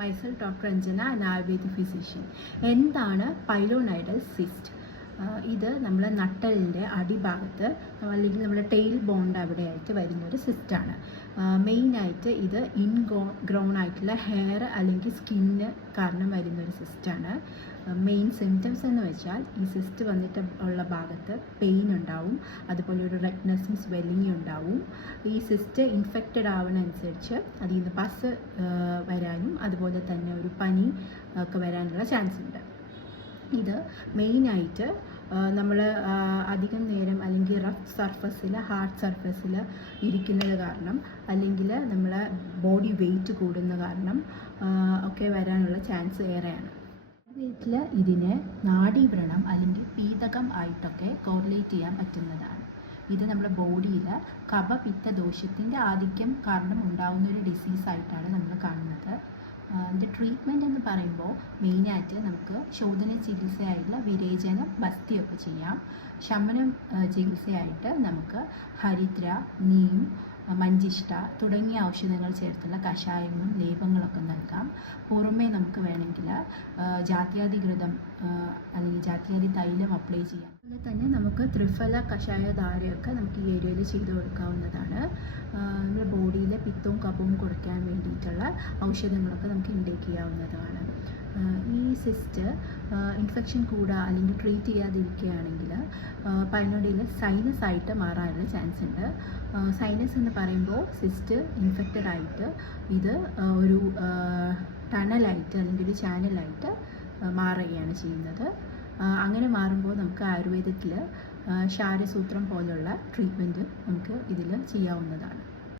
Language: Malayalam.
myself Dr. Anjana, an Ayurvedic physician. എന്താണ് പൈലോനൈഡൽ സിസ്റ്റ്? ഇത് നമ്മൾ നട്ടലിൻ്റെ അടിഭാഗത്ത് അല്ലെങ്കിൽ നമ്മുടെ ടെയിൽ ബോണ്ട് അവിടെയായിട്ട് വരുന്നൊരു സിസ്റ്റാണ്. മെയിനായിട്ട് ഇത് ഗ്രോൺ ആയിട്ടുള്ള ഹെയർ അല്ലെങ്കിൽ സ്കിന്ന് കാരണം വരുന്നൊരു സിസ്റ്റാണ്. മെയിൻ സിംറ്റംസ് എന്ന് വെച്ചാൽ ഈ സിസ്റ്റ് വന്നിട്ട് ഉള്ള ഭാഗത്ത് പെയിൻ ഉണ്ടാവും, അതുപോലെ ഒരു റെഡ്നെസ്സും സ്വെല്ലിങ്ങും ഉണ്ടാവും. ഈ സിസ്റ്റ് ഇൻഫെക്റ്റഡ് ആവുന്നതനുസരിച്ച് അതിൽ നിന്ന് പസ് വരാനും അതുപോലെ തന്നെ ഒരു പനി ഒക്കെ വരാനുള്ള ചാൻസ് ഉണ്ട്. ഇത് മെയിനായിട്ട് നമ്മൾ അധികം നേരം അല്ലെങ്കിൽ റഫ് സർഫസിൽ ഹാർഡ് സർഫസിൽ ഇരിക്കുന്നത് കാരണം അല്ലെങ്കിൽ നമ്മളെ ബോഡി വെയിറ്റ് കൂടുന്ന കാരണം ഒക്കെ വരാനുള്ള ചാൻസ് ഏറെയാണ്. വീട്ടിൽ ഇതിനെ നാഡീവ്രണം അല്ലെങ്കിൽ പീതകം ആയിട്ടൊക്കെ കോറിലേറ്റ് ചെയ്യാൻ പറ്റുന്നതാണ്. ഇത് നമ്മുടെ ബോഡിയിൽ കഫപിത്ത ദോഷത്തിൻ്റെ ആധിക്യം കാരണം ഉണ്ടാകുന്നൊരു ഡിസീസായിട്ടാണ് നമ്മൾ കാണുന്നത്. ഇതിൻ്റെ ട്രീറ്റ്മെൻറ്റ് എന്ന് പറയുമ്പോൾ മെയിനായിട്ട് നമുക്ക് ശോധന ചികിത്സയായിട്ടുള്ള വിരേചനം ബസ്തിയൊക്കെ ചെയ്യാം. ശമനം ചികിത്സയായിട്ട് നമുക്ക് ഹരിദ്ര, നീം, മഞ്ചിഷ്ട തുടങ്ങിയ ഔഷധങ്ങൾ ചേർത്തുള്ള കഷായങ്ങളും ലേപങ്ങളൊക്കെ നൽകാം. പുറമേ നമുക്ക് വേണമെങ്കിൽ ജാത്യാതിഘൃതം അല്ലെങ്കിൽ ജാത്യാതി തൈലം അപ്ലൈ ചെയ്യാം. അതുപോലെ തന്നെ നമുക്ക് ത്രിഫല കഷായധാരയൊക്കെ നമുക്ക് ഈ ഏരിയയിൽ ചെയ്തു കൊടുക്കാവുന്നതാണ്. നമ്മുടെ ബോഡിയിലെ പിത്തവും കഫവും കുറയ്ക്കാൻ വേണ്ടിയിട്ടുള്ള ഔഷധങ്ങളൊക്കെ നമുക്ക് ഇൻടേക്ക് ചെയ്യാവുന്നതാണ്. ഈ സിസ്റ്റ് ഇൻഫെക്ഷൻ കൂടുക അല്ലെങ്കിൽ ട്രീറ്റ് ചെയ്യാതിരിക്കുകയാണെങ്കിൽ പൈലോനൈഡൽ സൈനസ് ആയിട്ട് മാറാനുള്ള ചാൻസ് ഉണ്ട്. സൈനസ് എന്ന് പറയുമ്പോൾ സിസ്റ്റ് ഇൻഫെക്റ്റഡ് ആയിട്ട് ഇത് ഒരു ടണലായിട്ട് അല്ലെങ്കിൽ ഒരു ചാനലായിട്ട് മാറുകയാണ് ചെയ്യുന്നത്. അങ്ങനെ മാറുമ്പോൾ നമുക്ക് ആയുർവേദത്തിൽ ക്ഷാരസൂത്രം പോലുള്ള ട്രീറ്റ്മെൻറ്റ് നമുക്ക് ഇതിൽ ചെയ്യാവുന്നതാണ്.